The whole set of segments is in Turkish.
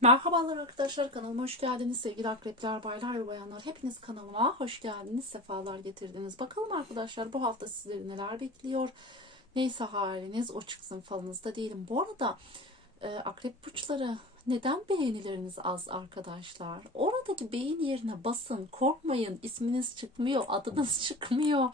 Merhabalar arkadaşlar kanalıma hoş geldiniz sevgili akrepler, baylar ve bayanlar. Hepiniz kanalıma hoş geldiniz, sefalar getirdiniz. Bakalım arkadaşlar bu hafta sizleri neler bekliyor? Neyse haliniz o çıksın falınızda değilim. Bu arada e, akrep burçları neden beğenileriniz az arkadaşlar? Oradaki beğen yerine basın, korkmayın. isminiz çıkmıyor, adınız çıkmıyor.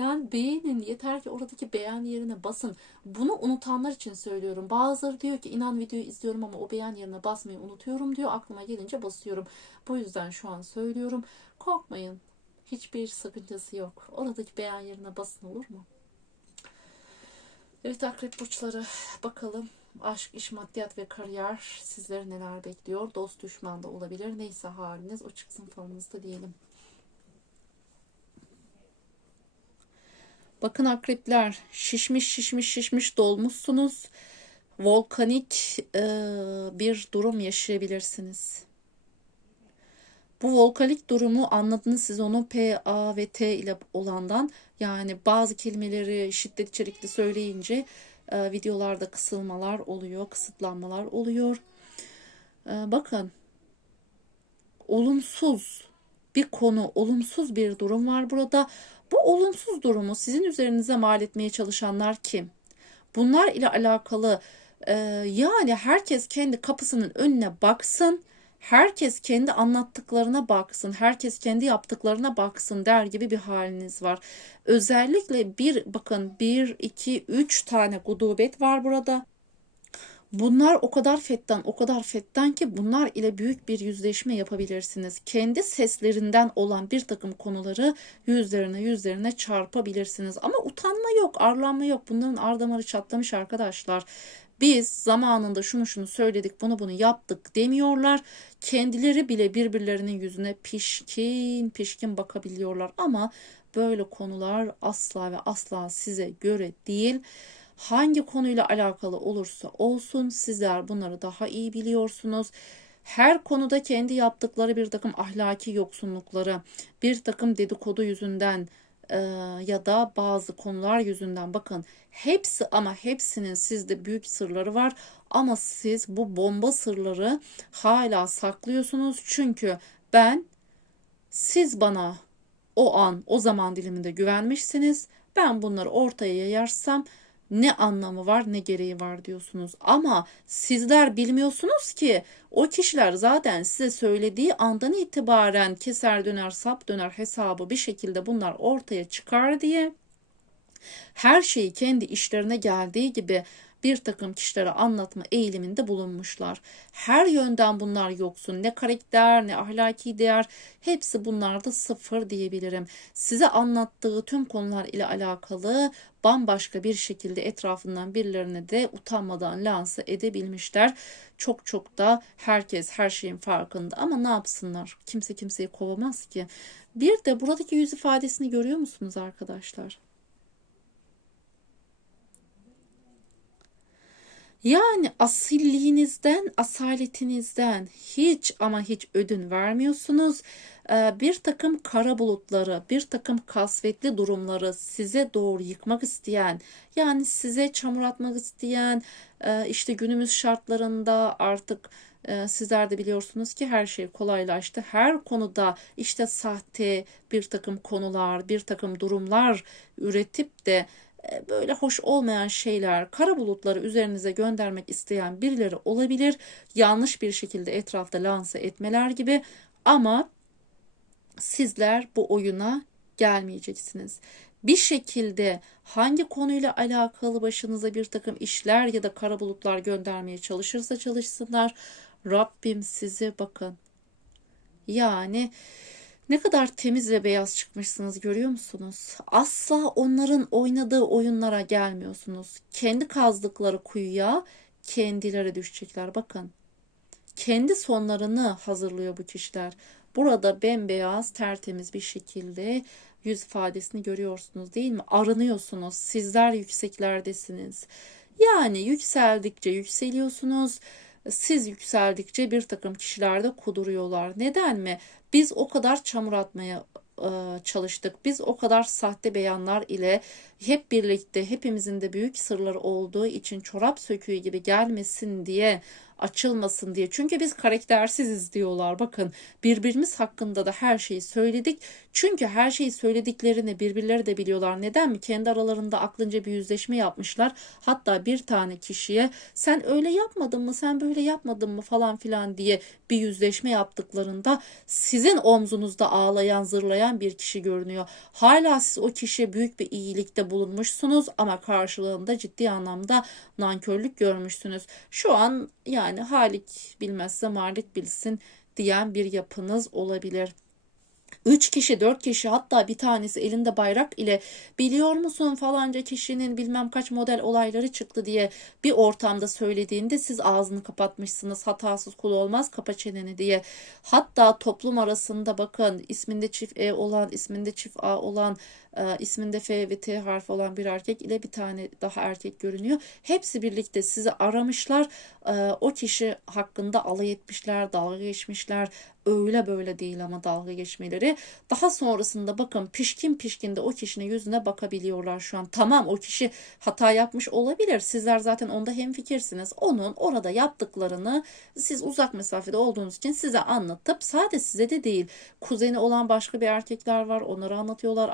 Yani beğenin yeter ki oradaki beğen yerine basın. Bunu unutanlar için söylüyorum. Bazıları diyor ki inan videoyu izliyorum ama o beğen yerine basmayı unutuyorum diyor. Aklıma gelince basıyorum. Bu yüzden şu an söylüyorum. Korkmayın. Hiçbir sakıncası yok. Oradaki beğen yerine basın olur mu? Evet akrep burçları bakalım aşk, iş, maddiyat ve kariyer sizleri neler bekliyor? Dost düşman da olabilir. Neyse haliniz o çıksın falınızda diyelim. Bakın akrepler şişmiş şişmiş şişmiş dolmuşsunuz. Volkanik e, bir durum yaşayabilirsiniz. Bu volkanik durumu anladınız siz onu P, A ve T ile olandan yani bazı kelimeleri şiddet içerikli söyleyince e, videolarda kısılmalar oluyor, kısıtlanmalar oluyor. E, bakın olumsuz bir konu, olumsuz bir durum var burada. Bu olumsuz durumu sizin üzerinize mal etmeye çalışanlar kim? Bunlar ile alakalı e, yani herkes kendi kapısının önüne baksın. Herkes kendi anlattıklarına baksın, herkes kendi yaptıklarına baksın der gibi bir haliniz var. Özellikle bir bakın bir, iki, üç tane gudubet var burada. Bunlar o kadar fettan, o kadar fettan ki bunlar ile büyük bir yüzleşme yapabilirsiniz. Kendi seslerinden olan bir takım konuları yüzlerine yüzlerine çarpabilirsiniz. Ama utanma yok, arlanma yok. Bunların ardamarı çatlamış arkadaşlar. Biz zamanında şunu şunu söyledik, bunu bunu yaptık demiyorlar. Kendileri bile birbirlerinin yüzüne pişkin pişkin bakabiliyorlar. Ama böyle konular asla ve asla size göre değil hangi konuyla alakalı olursa olsun sizler bunları daha iyi biliyorsunuz. Her konuda kendi yaptıkları bir takım ahlaki yoksunlukları, bir takım dedikodu yüzünden e, ya da bazı konular yüzünden. Bakın hepsi ama hepsinin sizde büyük sırları var. Ama siz bu bomba sırları hala saklıyorsunuz. Çünkü ben siz bana o an o zaman diliminde güvenmişsiniz. Ben bunları ortaya yayarsam ne anlamı var ne gereği var diyorsunuz. Ama sizler bilmiyorsunuz ki o kişiler zaten size söylediği andan itibaren keser döner sap döner hesabı bir şekilde bunlar ortaya çıkar diye her şeyi kendi işlerine geldiği gibi bir takım kişilere anlatma eğiliminde bulunmuşlar. Her yönden bunlar yoksun. Ne karakter ne ahlaki değer hepsi bunlarda sıfır diyebilirim. Size anlattığı tüm konular ile alakalı bambaşka bir şekilde etrafından birilerine de utanmadan lanse edebilmişler. Çok çok da herkes her şeyin farkında ama ne yapsınlar? Kimse kimseyi kovamaz ki. Bir de buradaki yüz ifadesini görüyor musunuz arkadaşlar? Yani asilliğinizden, asaletinizden hiç ama hiç ödün vermiyorsunuz. Ee, bir takım kara bulutları, bir takım kasvetli durumları size doğru yıkmak isteyen, yani size çamur atmak isteyen, e, işte günümüz şartlarında artık e, sizler de biliyorsunuz ki her şey kolaylaştı. Her konuda işte sahte bir takım konular, bir takım durumlar üretip de böyle hoş olmayan şeyler, kara bulutları üzerinize göndermek isteyen birileri olabilir. Yanlış bir şekilde etrafta lanse etmeler gibi ama sizler bu oyuna gelmeyeceksiniz. Bir şekilde hangi konuyla alakalı başınıza bir takım işler ya da kara bulutlar göndermeye çalışırsa çalışsınlar Rabbim sizi bakın. Yani ne kadar temiz ve beyaz çıkmışsınız görüyor musunuz? Asla onların oynadığı oyunlara gelmiyorsunuz. Kendi kazdıkları kuyuya kendileri düşecekler. Bakın. Kendi sonlarını hazırlıyor bu kişiler. Burada bembeyaz, tertemiz bir şekilde yüz ifadesini görüyorsunuz değil mi? Arınıyorsunuz. Sizler yükseklerdesiniz. Yani yükseldikçe yükseliyorsunuz siz yükseldikçe bir takım kişiler de kuduruyorlar. Neden mi? Biz o kadar çamur atmaya e, çalıştık. Biz o kadar sahte beyanlar ile hep birlikte hepimizin de büyük sırları olduğu için çorap söküğü gibi gelmesin diye açılmasın diye. Çünkü biz karaktersiziz diyorlar. Bakın birbirimiz hakkında da her şeyi söyledik. Çünkü her şeyi söylediklerini birbirleri de biliyorlar. Neden mi? Kendi aralarında aklınca bir yüzleşme yapmışlar. Hatta bir tane kişiye sen öyle yapmadın mı, sen böyle yapmadın mı falan filan diye bir yüzleşme yaptıklarında sizin omzunuzda ağlayan, zırlayan bir kişi görünüyor. Hala siz o kişiye büyük bir iyilikte bulunmuşsunuz ama karşılığında ciddi anlamda nankörlük görmüşsünüz. Şu an yani Halik bilmezse Malik bilsin diyen bir yapınız olabilir. 3 kişi 4 kişi hatta bir tanesi elinde bayrak ile biliyor musun falanca kişinin bilmem kaç model olayları çıktı diye bir ortamda söylediğinde siz ağzını kapatmışsınız hatasız kul olmaz kapa çeneni diye. Hatta toplum arasında bakın isminde çift E olan isminde çift A olan e, isminde F ve T harfi olan bir erkek ile bir tane daha erkek görünüyor. Hepsi birlikte sizi aramışlar. E, o kişi hakkında alay etmişler, dalga geçmişler. Öyle böyle değil ama dalga geçmeleri. Daha sonrasında bakın pişkin pişkin de o kişinin yüzüne bakabiliyorlar şu an. Tamam o kişi hata yapmış olabilir. Sizler zaten onda hemfikirsiniz. Onun orada yaptıklarını siz uzak mesafede olduğunuz için size anlatıp sadece size de değil kuzeni olan başka bir erkekler var. Onları anlatıyorlar.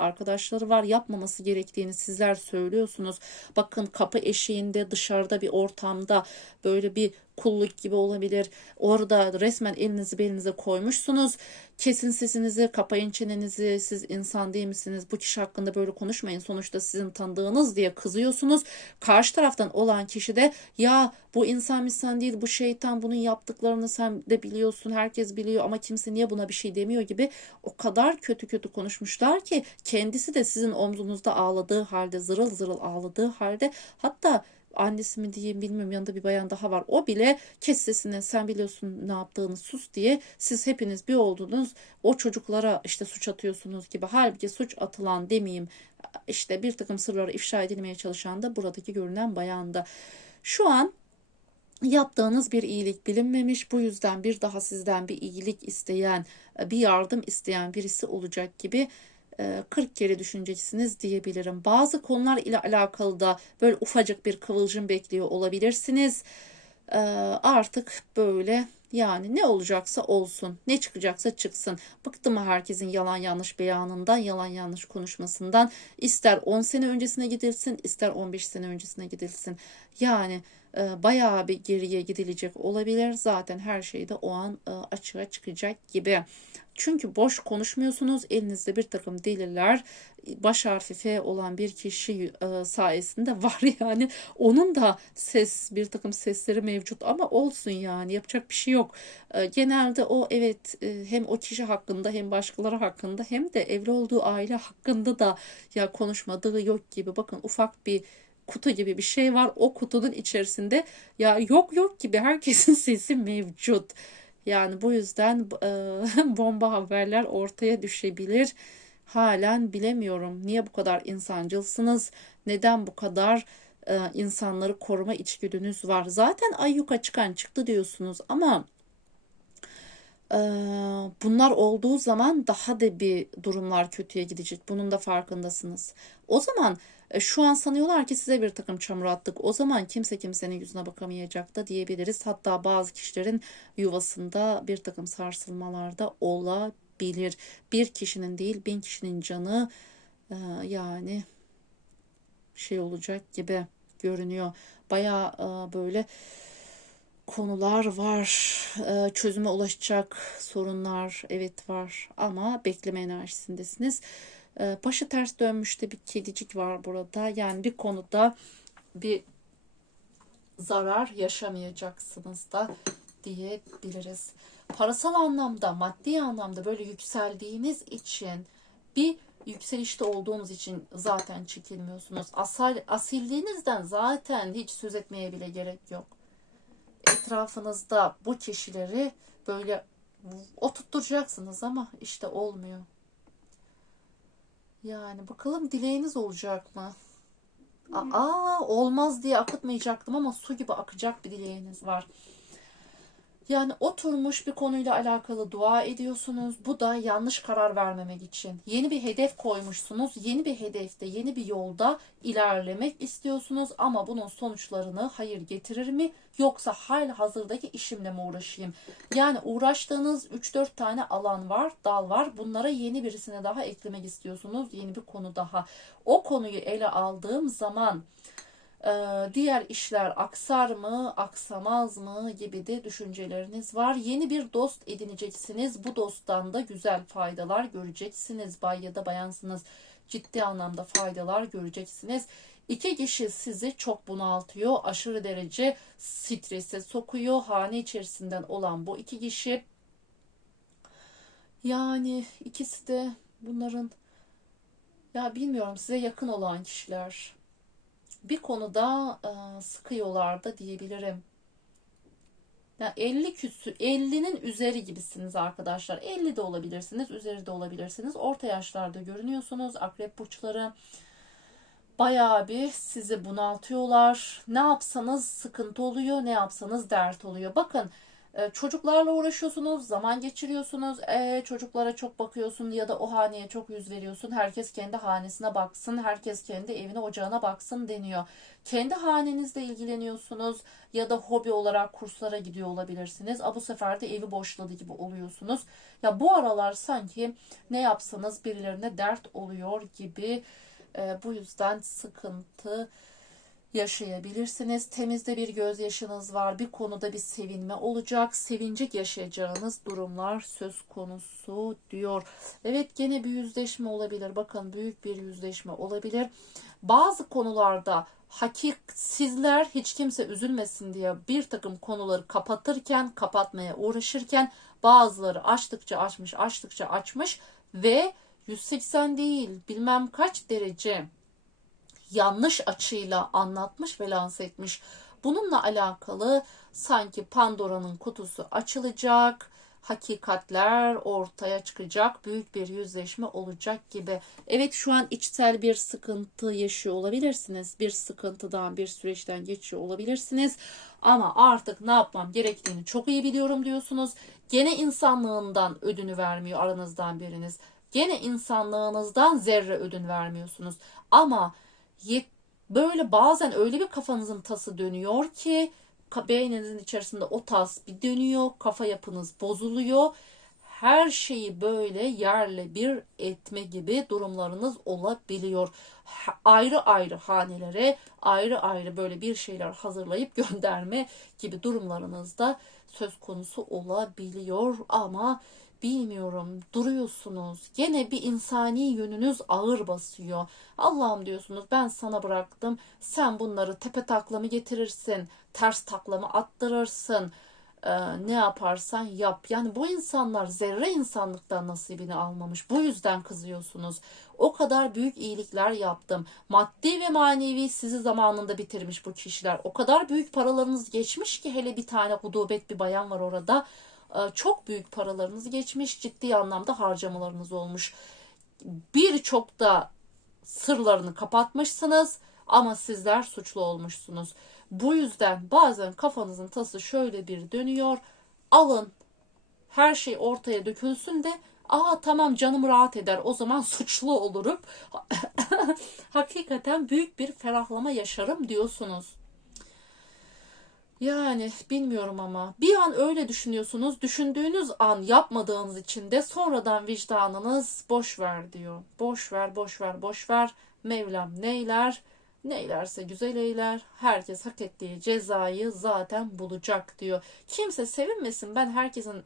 Arkadaşları var. Yapmaması gerektiğini sizler söylüyorsunuz. Bakın kapı eşiğinde dışarıda bir ortamda böyle bir kulluk gibi olabilir. Orada resmen elinizi belinize koymuşsunuz. Kesin sesinizi, kapayın çenenizi. Siz insan değil misiniz? Bu kişi hakkında böyle konuşmayın. Sonuçta sizin tanıdığınız diye kızıyorsunuz. Karşı taraftan olan kişi de ya bu insan insan değil, bu şeytan bunun yaptıklarını sen de biliyorsun. Herkes biliyor ama kimse niye buna bir şey demiyor gibi o kadar kötü kötü konuşmuşlar ki kendisi de sizin omzunuzda ağladığı halde, zırıl zırıl ağladığı halde hatta annesi mi diyeyim bilmiyorum yanında bir bayan daha var. O bile kes sesini sen biliyorsun ne yaptığını sus diye siz hepiniz bir oldunuz o çocuklara işte suç atıyorsunuz gibi. Halbuki suç atılan demeyeyim işte bir takım sırları ifşa edilmeye çalışan da buradaki görünen bayanda. Şu an yaptığınız bir iyilik bilinmemiş. Bu yüzden bir daha sizden bir iyilik isteyen, bir yardım isteyen birisi olacak gibi 40 kere düşüneceksiniz diyebilirim. Bazı konular ile alakalı da böyle ufacık bir kıvılcım bekliyor olabilirsiniz. Artık böyle yani ne olacaksa olsun, ne çıkacaksa çıksın. Bıktım herkesin yalan yanlış beyanından, yalan yanlış konuşmasından. İster 10 sene öncesine gidilsin, ister 15 sene öncesine gidilsin. Yani bayağı bir geriye gidilecek olabilir. Zaten her şey de o an açığa çıkacak gibi. Çünkü boş konuşmuyorsunuz. Elinizde bir takım deliller baş harfi F olan bir kişi e, sayesinde var yani. Onun da ses bir takım sesleri mevcut ama olsun yani yapacak bir şey yok. E, genelde o evet e, hem o kişi hakkında hem başkaları hakkında hem de evli olduğu aile hakkında da ya konuşmadığı yok gibi. Bakın ufak bir kutu gibi bir şey var. O kutunun içerisinde ya yok yok gibi herkesin sesi mevcut. Yani bu yüzden e, bomba haberler ortaya düşebilir. Halen bilemiyorum. Niye bu kadar insancılsınız? Neden bu kadar e, insanları koruma içgüdünüz var? Zaten ayyuka çıkan çıktı diyorsunuz ama e, bunlar olduğu zaman daha da bir durumlar kötüye gidecek. Bunun da farkındasınız. O zaman şu an sanıyorlar ki size bir takım çamur attık. O zaman kimse kimsenin yüzüne bakamayacak da diyebiliriz. Hatta bazı kişilerin yuvasında bir takım sarsılmalar da olabilir. Bir kişinin değil bin kişinin canı e, yani şey olacak gibi görünüyor. Baya e, böyle konular var. Çözüme ulaşacak sorunlar evet var ama bekleme enerjisindesiniz. Ee, başı ters dönmüş de bir kedicik var burada. Yani bir konuda bir zarar yaşamayacaksınız da diyebiliriz. Parasal anlamda, maddi anlamda böyle yükseldiğiniz için bir yükselişte olduğunuz için zaten çekilmiyorsunuz. Asal, asilliğinizden zaten hiç söz etmeye bile gerek yok. Etrafınızda bu kişileri böyle oturtturacaksınız ama işte olmuyor. Yani bakalım dileğiniz olacak mı? Aa olmaz diye akıtmayacaktım ama su gibi akacak bir dileğiniz var. Yani oturmuş bir konuyla alakalı dua ediyorsunuz. Bu da yanlış karar vermemek için. Yeni bir hedef koymuşsunuz. Yeni bir hedefte, yeni bir yolda ilerlemek istiyorsunuz ama bunun sonuçlarını hayır getirir mi? Yoksa hal hazırdaki işimle mi uğraşayım? Yani uğraştığınız 3-4 tane alan var, dal var. Bunlara yeni birisine daha eklemek istiyorsunuz. Yeni bir konu daha. O konuyu ele aldığım zaman diğer işler aksar mı, aksamaz mı gibi de düşünceleriniz var. Yeni bir dost edineceksiniz. Bu dosttan da güzel faydalar göreceksiniz. Bay ya da bayansınız. Ciddi anlamda faydalar göreceksiniz. İki kişi sizi çok bunaltıyor. Aşırı derece strese sokuyor. Hane içerisinden olan bu iki kişi yani ikisi de bunların ya bilmiyorum size yakın olan kişiler bir konuda e, sıkıyorlar da diyebilirim. Ya 50 küsü 50'nin üzeri gibisiniz arkadaşlar. 50 de olabilirsiniz, üzeri de olabilirsiniz. Orta yaşlarda görünüyorsunuz. Akrep burçları bayağı bir sizi bunaltıyorlar. Ne yapsanız sıkıntı oluyor, ne yapsanız dert oluyor. Bakın çocuklarla uğraşıyorsunuz, zaman geçiriyorsunuz. E, çocuklara çok bakıyorsun ya da o haneye çok yüz veriyorsun. Herkes kendi hanesine baksın, herkes kendi evine ocağına baksın deniyor. Kendi hanenizle ilgileniyorsunuz ya da hobi olarak kurslara gidiyor olabilirsiniz. A bu sefer de evi boşladı gibi oluyorsunuz. Ya bu aralar sanki ne yapsanız birilerine dert oluyor gibi. E, bu yüzden sıkıntı yaşayabilirsiniz. Temizde bir gözyaşınız var. Bir konuda bir sevinme olacak. Sevincik yaşayacağınız durumlar söz konusu diyor. Evet gene bir yüzleşme olabilir. Bakın büyük bir yüzleşme olabilir. Bazı konularda hakik sizler hiç kimse üzülmesin diye bir takım konuları kapatırken, kapatmaya uğraşırken bazıları açtıkça açmış, açtıkça açmış ve 180 değil bilmem kaç derece yanlış açıyla anlatmış ve lanse etmiş. Bununla alakalı sanki Pandora'nın kutusu açılacak, hakikatler ortaya çıkacak, büyük bir yüzleşme olacak gibi. Evet şu an içsel bir sıkıntı yaşıyor olabilirsiniz. Bir sıkıntıdan, bir süreçten geçiyor olabilirsiniz. Ama artık ne yapmam gerektiğini çok iyi biliyorum diyorsunuz. Gene insanlığından ödünü vermiyor aranızdan biriniz. Gene insanlığınızdan zerre ödün vermiyorsunuz. Ama böyle bazen öyle bir kafanızın tası dönüyor ki beyninizin içerisinde o tas bir dönüyor, kafa yapınız bozuluyor. Her şeyi böyle yerle bir etme gibi durumlarınız olabiliyor. Ayrı ayrı hanelere ayrı ayrı böyle bir şeyler hazırlayıp gönderme gibi durumlarınız da söz konusu olabiliyor ama bilmiyorum duruyorsunuz. Gene bir insani yönünüz ağır basıyor. Allah'ım diyorsunuz ben sana bıraktım. Sen bunları tepe taklama getirirsin. Ters taklama attırırsın. Ee, ne yaparsan yap. Yani bu insanlar zerre insanlıktan nasibini almamış. Bu yüzden kızıyorsunuz. O kadar büyük iyilikler yaptım. Maddi ve manevi sizi zamanında bitirmiş bu kişiler. O kadar büyük paralarınız geçmiş ki hele bir tane hudubet bir bayan var orada çok büyük paralarınız geçmiş, ciddi anlamda harcamalarınız olmuş. Birçok da sırlarını kapatmışsınız ama sizler suçlu olmuşsunuz. Bu yüzden bazen kafanızın tası şöyle bir dönüyor. Alın her şey ortaya dökülsün de aa tamam canım rahat eder o zaman suçlu olurum. Hakikaten büyük bir ferahlama yaşarım diyorsunuz. Yani bilmiyorum ama bir an öyle düşünüyorsunuz. Düşündüğünüz an yapmadığınız için de sonradan vicdanınız boş ver diyor. Boş ver, boş ver, boş ver. Mevlam neyler? Neylerse güzel eyler. Herkes hak ettiği cezayı zaten bulacak diyor. Kimse sevinmesin. Ben herkesin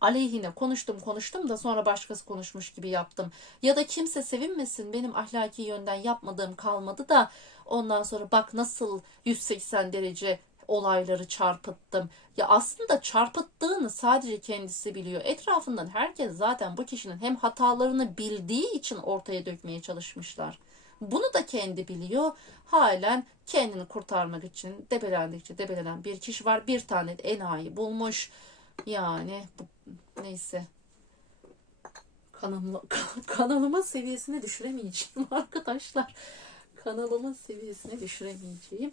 aleyhine konuştum konuştum da sonra başkası konuşmuş gibi yaptım. Ya da kimse sevinmesin benim ahlaki yönden yapmadığım kalmadı da ondan sonra bak nasıl 180 derece olayları çarpıttım. Ya aslında çarpıttığını sadece kendisi biliyor. Etrafından herkes zaten bu kişinin hem hatalarını bildiği için ortaya dökmeye çalışmışlar. Bunu da kendi biliyor. Halen kendini kurtarmak için debelendikçe debelenen bir kişi var. Bir tane de enayi bulmuş. Yani bu, neyse kanalıma, kanalımın seviyesine düşüremeyeceğim arkadaşlar. Kanalımın seviyesine düşüremeyeceğim.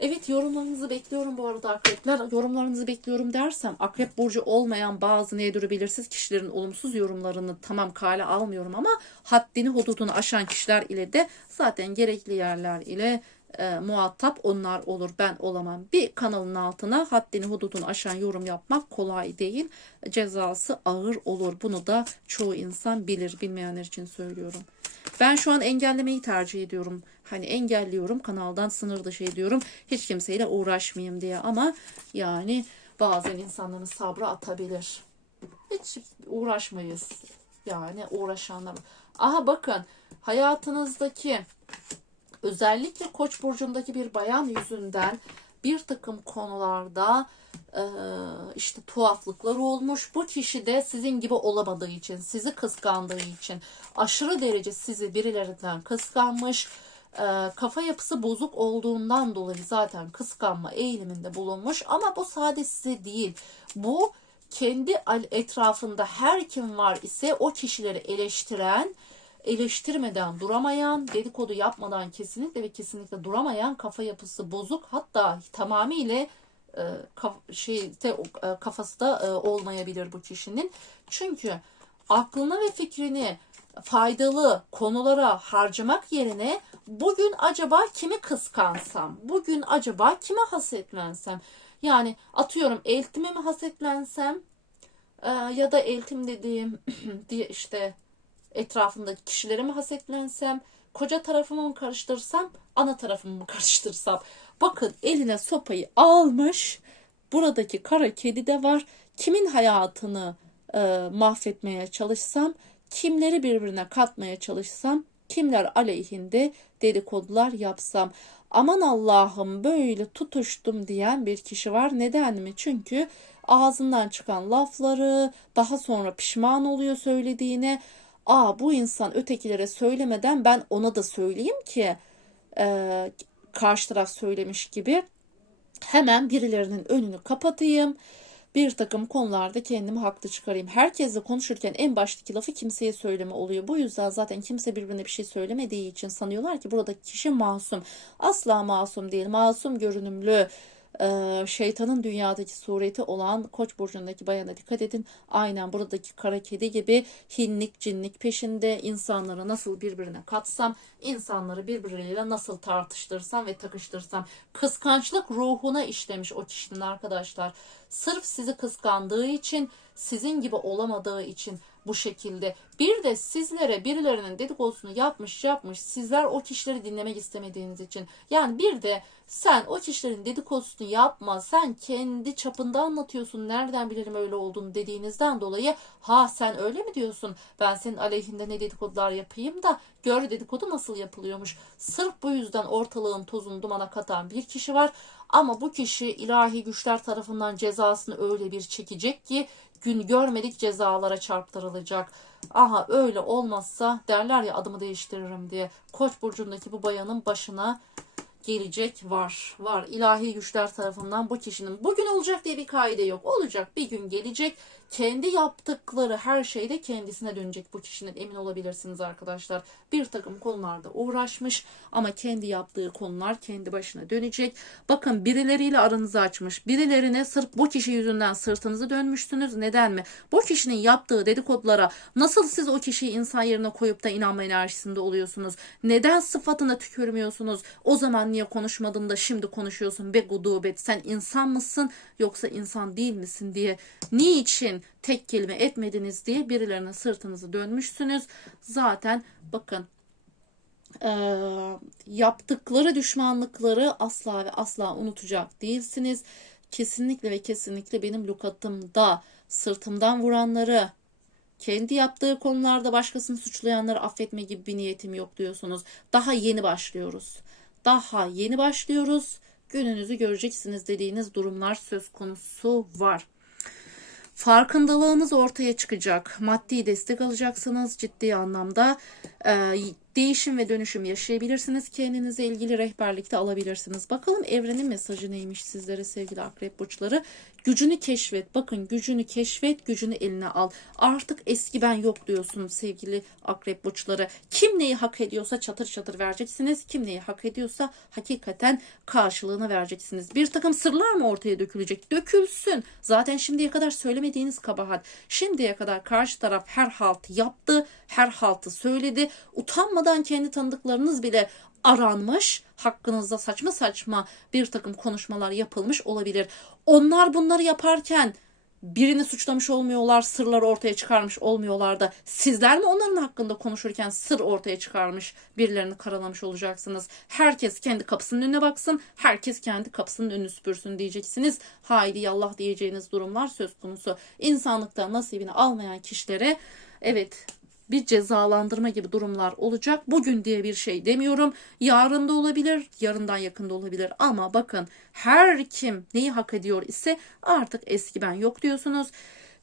Evet yorumlarınızı bekliyorum bu arada akrepler. Yorumlarınızı bekliyorum dersem akrep burcu olmayan bazı nedir belirsiz kişilerin olumsuz yorumlarını tamam kale almıyorum ama haddini hududunu aşan kişiler ile de zaten gerekli yerler ile e, muhatap onlar olur. Ben olamam. Bir kanalın altına haddini hududunu aşan yorum yapmak kolay değil. Cezası ağır olur. Bunu da çoğu insan bilir. Bilmeyenler için söylüyorum. Ben şu an engellemeyi tercih ediyorum. Hani engelliyorum kanaldan sınır dışı ediyorum. Hiç kimseyle uğraşmayayım diye ama yani bazen insanların sabrı atabilir. Hiç uğraşmayız. Yani uğraşanlar. Aha bakın hayatınızdaki özellikle Koç burcundaki bir bayan yüzünden bir takım konularda işte tuhaflıklar olmuş. Bu kişi de sizin gibi olamadığı için, sizi kıskandığı için aşırı derece sizi birilerinden kıskanmış. E, kafa yapısı bozuk olduğundan dolayı zaten kıskanma eğiliminde bulunmuş. Ama bu sadece size değil. Bu kendi etrafında her kim var ise o kişileri eleştiren, eleştirmeden duramayan, dedikodu yapmadan kesinlikle ve kesinlikle duramayan kafa yapısı bozuk hatta tamamıyla e, kaf- şeyde e, kafası da e, olmayabilir bu kişinin. Çünkü aklını ve fikrini faydalı konulara harcamak yerine bugün acaba kimi kıskansam, bugün acaba kime hasetlensem, yani atıyorum eltime mi hasetlensem e, ya da eltim dediğim diye işte etrafındaki kişilere mi hasetlensem, koca tarafımı mı karıştırsam, ana tarafımı mı karıştırsam. Bakın eline sopayı almış. Buradaki kara kedi de var. Kimin hayatını e, mahvetmeye çalışsam, kimleri birbirine katmaya çalışsam, kimler aleyhinde dedikodular yapsam. Aman Allah'ım böyle tutuştum diyen bir kişi var. Neden mi? Çünkü ağzından çıkan lafları daha sonra pişman oluyor söylediğine. Aa bu insan ötekilere söylemeden ben ona da söyleyeyim ki e, karşı taraf söylemiş gibi hemen birilerinin önünü kapatayım. Bir takım konularda kendimi haklı çıkarayım. Herkesle konuşurken en baştaki lafı kimseye söyleme oluyor. Bu yüzden zaten kimse birbirine bir şey söylemediği için sanıyorlar ki buradaki kişi masum. Asla masum değil. Masum görünümlü şeytanın dünyadaki sureti olan Koç burcundaki bayana dikkat edin. Aynen buradaki kara kedi gibi hinlik cinlik peşinde insanları nasıl birbirine katsam, insanları birbirleriyle nasıl tartıştırsam ve takıştırsam. Kıskançlık ruhuna işlemiş o kişinin arkadaşlar. Sırf sizi kıskandığı için, sizin gibi olamadığı için bu şekilde. Bir de sizlere birilerinin dedikodusunu yapmış yapmış sizler o kişileri dinlemek istemediğiniz için. Yani bir de sen o kişilerin dedikodusunu yapma sen kendi çapında anlatıyorsun nereden bilelim öyle olduğunu dediğinizden dolayı ha sen öyle mi diyorsun ben senin aleyhinde ne dedikodular yapayım da gör dedikodu nasıl yapılıyormuş. Sırf bu yüzden ortalığın tozunu dumana katan bir kişi var ama bu kişi ilahi güçler tarafından cezasını öyle bir çekecek ki gün görmedik cezalara çarptırılacak. Aha öyle olmazsa derler ya adımı değiştiririm diye. Koç burcundaki bu bayanın başına gelecek var. Var. İlahi güçler tarafından bu kişinin bugün olacak diye bir kaide yok. Olacak bir gün gelecek. Kendi yaptıkları her şeyde kendisine dönecek bu kişinin emin olabilirsiniz arkadaşlar. Bir takım konularda uğraşmış ama kendi yaptığı konular kendi başına dönecek. Bakın birileriyle aranızı açmış. Birilerine sırf bu kişi yüzünden sırtınızı dönmüşsünüz. Neden mi? Bu kişinin yaptığı dedikodulara nasıl siz o kişiyi insan yerine koyup da inanma enerjisinde oluyorsunuz? Neden sıfatına tükürmüyorsunuz? O zaman niye konuşmadın da şimdi konuşuyorsun be gudubet? Sen insan mısın yoksa insan değil misin diye. Niçin tek kelime etmediniz diye birilerine sırtınızı dönmüşsünüz. Zaten bakın e, yaptıkları düşmanlıkları asla ve asla unutacak değilsiniz. Kesinlikle ve kesinlikle benim lukatımda sırtımdan vuranları, kendi yaptığı konularda başkasını suçlayanları affetme gibi bir niyetim yok diyorsunuz. Daha yeni başlıyoruz. Daha yeni başlıyoruz. Gününüzü göreceksiniz dediğiniz durumlar söz konusu var. Farkındalığınız ortaya çıkacak. Maddi destek alacaksınız ciddi anlamda. Ee, değişim ve dönüşüm yaşayabilirsiniz. Kendinize ilgili rehberlikte alabilirsiniz. Bakalım evrenin mesajı neymiş sizlere sevgili akrep burçları. Gücünü keşfet. Bakın gücünü keşfet, gücünü eline al. Artık eski ben yok diyorsun sevgili akrep burçları. Kim neyi hak ediyorsa çatır çatır vereceksiniz. Kim neyi hak ediyorsa hakikaten karşılığını vereceksiniz. Bir takım sırlar mı ortaya dökülecek? Dökülsün. Zaten şimdiye kadar söylemediğiniz kabahat. Şimdiye kadar karşı taraf her haltı yaptı, her haltı söyledi. Utanmadan kendi tanıdıklarınız bile aranmış, hakkınızda saçma saçma bir takım konuşmalar yapılmış olabilir. Onlar bunları yaparken birini suçlamış olmuyorlar, sırları ortaya çıkarmış olmuyorlar da sizler mi onların hakkında konuşurken sır ortaya çıkarmış, birilerini karalamış olacaksınız. Herkes kendi kapısının önüne baksın, herkes kendi kapısının önünü süpürsün diyeceksiniz. Haydi yallah diyeceğiniz durumlar söz konusu. İnsanlıktan nasibini almayan kişilere evet bir cezalandırma gibi durumlar olacak. Bugün diye bir şey demiyorum. Yarın da olabilir, yarından yakında olabilir. Ama bakın her kim neyi hak ediyor ise artık eski ben yok diyorsunuz.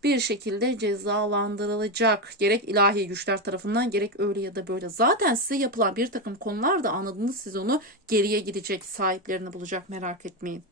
Bir şekilde cezalandırılacak. Gerek ilahi güçler tarafından gerek öyle ya da böyle. Zaten size yapılan bir takım konular da anladınız siz onu geriye gidecek sahiplerini bulacak merak etmeyin.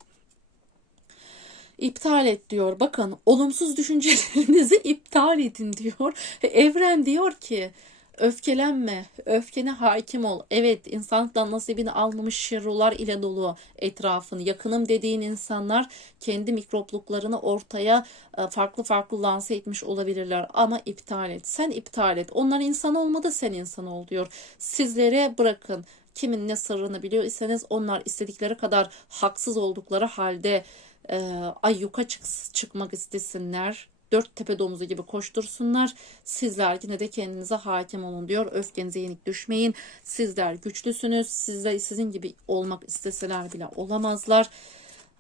İptal et diyor. Bakın olumsuz düşüncelerinizi iptal edin diyor. Evren diyor ki öfkelenme, öfkene hakim ol. Evet insanlıktan nasibini almamış şerrular ile dolu etrafın. Yakınım dediğin insanlar kendi mikropluklarını ortaya e, farklı farklı lanse etmiş olabilirler. Ama iptal et. Sen iptal et. Onlar insan olmadı sen insan ol diyor. Sizlere bırakın kimin ne sırrını biliyor iseniz onlar istedikleri kadar haksız oldukları halde e, ayyuka çık, çıkmak istesinler. Dört tepe domuzu gibi koştursunlar. Sizler yine de kendinize hakim olun diyor. Öfkenize yenik düşmeyin. Sizler güçlüsünüz. Sizler sizin gibi olmak isteseler bile olamazlar.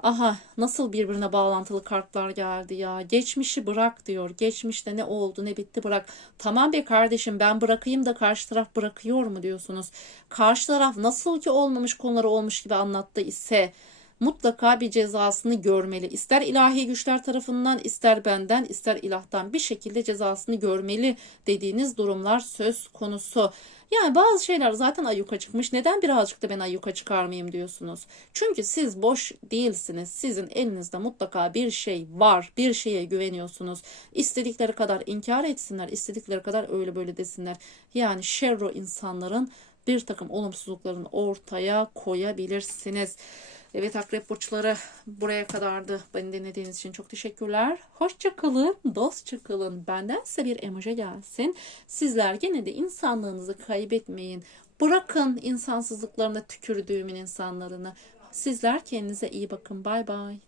Aha nasıl birbirine bağlantılı kartlar geldi ya. Geçmişi bırak diyor. Geçmişte ne oldu ne bitti bırak. Tamam be kardeşim ben bırakayım da karşı taraf bırakıyor mu diyorsunuz. Karşı taraf nasıl ki olmamış konuları olmuş gibi anlattı ise mutlaka bir cezasını görmeli. İster ilahi güçler tarafından, ister benden, ister ilahtan bir şekilde cezasını görmeli dediğiniz durumlar söz konusu. Yani bazı şeyler zaten ayyuka çıkmış. Neden birazcık da ben ayyuka çıkarmayayım diyorsunuz? Çünkü siz boş değilsiniz. Sizin elinizde mutlaka bir şey var. Bir şeye güveniyorsunuz. İstedikleri kadar inkar etsinler. istedikleri kadar öyle böyle desinler. Yani şerro insanların bir takım olumsuzluklarını ortaya koyabilirsiniz. Evet akrep burçları buraya kadardı. Beni dinlediğiniz için çok teşekkürler. Hoşça kalın, dostça kalın. Benden bir emoji gelsin. Sizler gene de insanlığınızı kaybetmeyin. Bırakın insansızlıklarına tükürdüğümün insanlarını. Sizler kendinize iyi bakın. Bay bay.